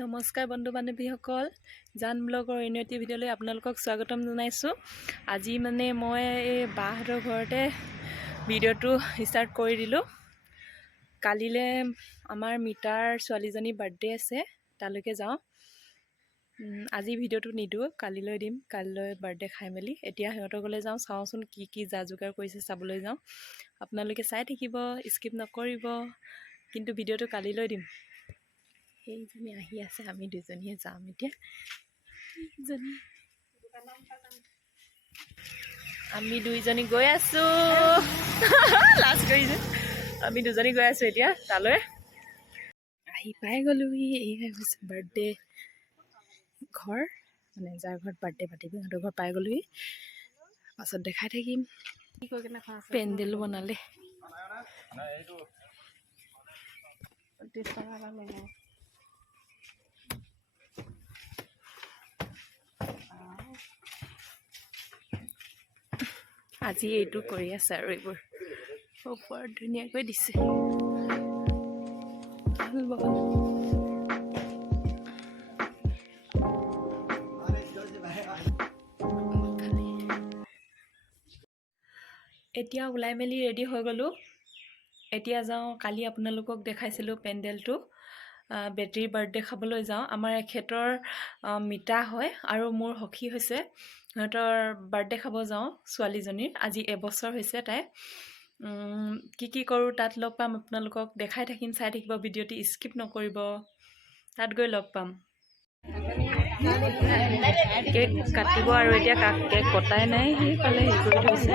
নমস্কাৰ বন্ধু বান্ধৱীসকল, জান ব্লগৰ উন্নতি ভিডিঅ'লৈ আপোনালোকক স্বাগতম জনাইছোঁ। আজি মানে মই এই বাহঁতৰ ঘৰতে ভিডিঅ'টো ষ্টাৰ্ট কৰি দিলোঁ। কালিলৈ আমাৰ মিতাৰ ছোৱালীজনীৰ বাৰ্থডে আছে, তালৈকে যাওঁ। আজি ভিডিঅ'টো নিদিওঁ, কালিলৈ দিম। কালিলৈ বাৰ্থডে খাই মেলি এতিয়া সিহঁতৰ ঘৰলৈ যাওঁ। চাওঁচোন কি কি যা যোগাৰ কৰিছে চাবলৈ যাওঁ। আপোনালোকে চাই থাকিব, স্কিপ নকৰিব, কিন্তু ভিডিঅ'টো কালিলৈ দিম। সেইজনী আহি আছে, আমি দুজনীয়ে যাম এতিয়া। আমি দুইজনী গৈ আছো। লাজ কৰিছে। আমি দুজনী গৈ আছো এতিয়া তালৈ। আহি পাই গ'লো। এয়াই হৈছে বাৰ্থডে ঘৰ, মানে যাৰ ঘৰত বাৰ্থডে পাতিব সিহঁতৰ ঘৰ পাই গ'লোহি। পাছত দেখাই থাকিম। পেণ্ডেলো বনালে। আজি এইটো কৰি আছে আৰু এইবোৰ বৰ ধুনীয়াকৈ দিছে। এতিয়া ওলাই মেলি ৰেডি হৈ গ'লোঁ। এতিয়া যাওঁ, কালি আপোনালোকক দেখাইছিলোঁ পেণ্ডেলটো। বেটিৰ বাৰ্থডে খাবলৈ যাওঁ। আমাৰ এখেতৰ মিতা হয় আৰু মোৰ সখী হৈছে। সিহঁতৰ বাৰ্থডে খাব যাওঁ ছোৱালীজনীৰ। আজি এবছৰ হৈছে তাই। কি কৰোঁ তাত লগ পাম, আপোনালোকক দেখাই থাকিম। চাই থাকিব ভিডিঅ'টি, স্কিপ নকৰিব। তাত গৈ লগ পাম। কেক কাটিব আৰু এতিয়া কেক কটাই নাই, সেইফালে হেৰি কৰি থৈছে।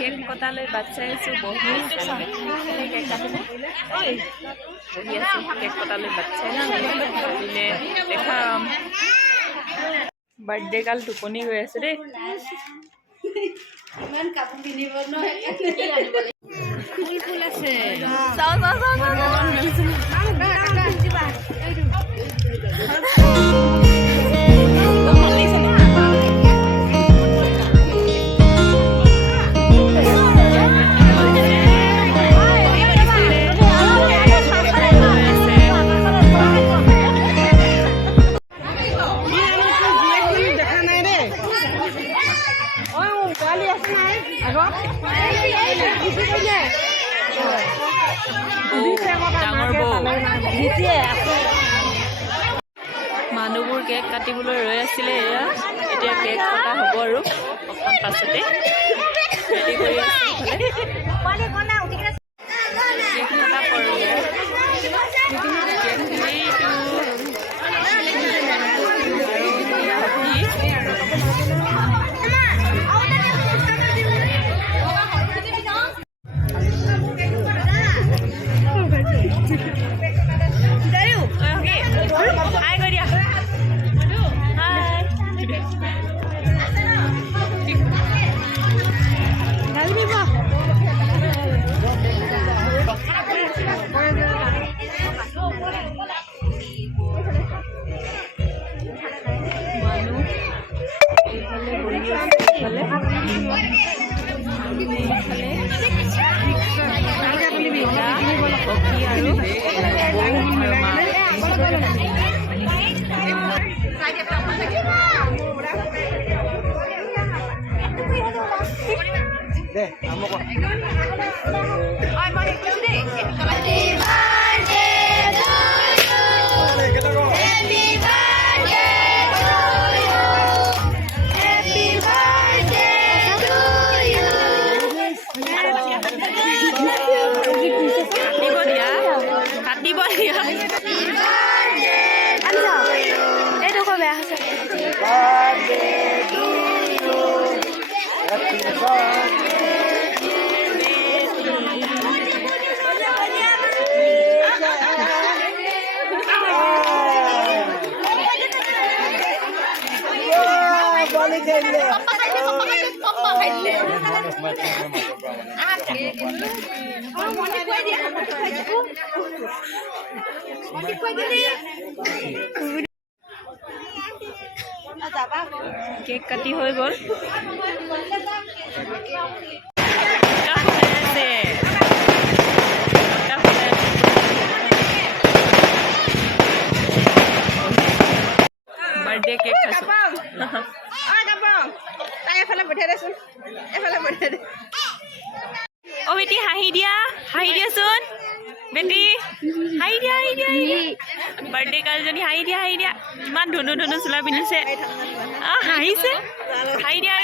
কেক কটালৈ বাট চাই আছোঁ। বহি আছোঁ, কেক কটালৈ বাট চাই কাটিলে দেখাম। বাৰ্থডে কাল টোপনি গৈ আছে দেই। ফুল আছে। মানুহবোৰ কেক কাটিবলৈ ৰৈ আছিলে। এয়া এতিয়া কেক কটা হ'ব আৰু অকণ পাছতে ৰেডি কৰি আছে। কেক কটা পৰ্যায়। কেক কাটি হৈ গ'ল। বাৰ্থডে কেক খাইছোঁ অ' বেটি হাঁহি দিয়াচোন বেটি হাঁহি দিয়া বাৰ্থডে গাৰ্লজনী হাঁহি দিয়া ইমান ধুনু চোলা পিন্ধিছে হাঁহিছে হাঁহি দিয়া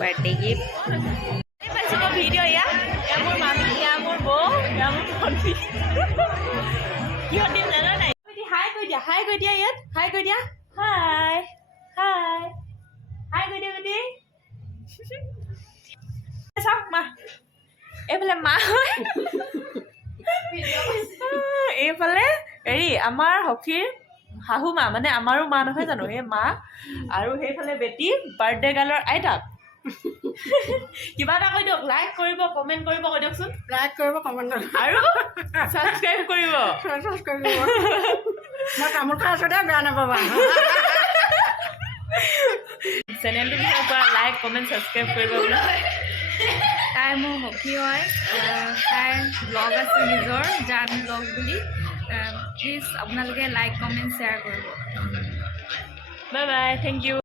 বাৰ্থডে গিফ্ট পাইছোঁ মই ভিডিঅ' এয়া মোৰ মামী এয়া মোৰ বৌ এয়া মোৰ ভণ্টি কিহত দিম জানা নাই হাই কৈ দিয়া ইয়াত হাই কৈ দিয়া হাই কৈ দিয়া বেটি চাওক মা এইফালে মা এইফালে হেৰি আমাৰ সখীৰ শাহু মা মানে আমাৰো মা নহয় জানো সেই মা আৰু সেইফালে বেটি বাৰ্থডে গাৰ্লৰ আইতাক কিবা এটা কৈ দিয়ক লাইক কৰিব কমেণ্ট কৰিব কৈ দিয়কচোন লাইক কৰিব কমেণ্ট কৰিব আৰু ছাবস্ক্ৰাইব কৰিব মই তামোল খাই আছোঁ দে বেয়া নাপাবা চেনেলটো বিষয়ে পৰা লাইক কমেণ্ট ছাবস্ক্ৰাইব কৰিব বোলে তাই মোৰ সখী হয় তাইৰ ব্লগ আছে নিজৰ জান ব্লগ বুলি প্লিজ আপোনালোকে লাইক কমেণ্ট শ্বেয়াৰ কৰিব বাই বাই থেংক ইউ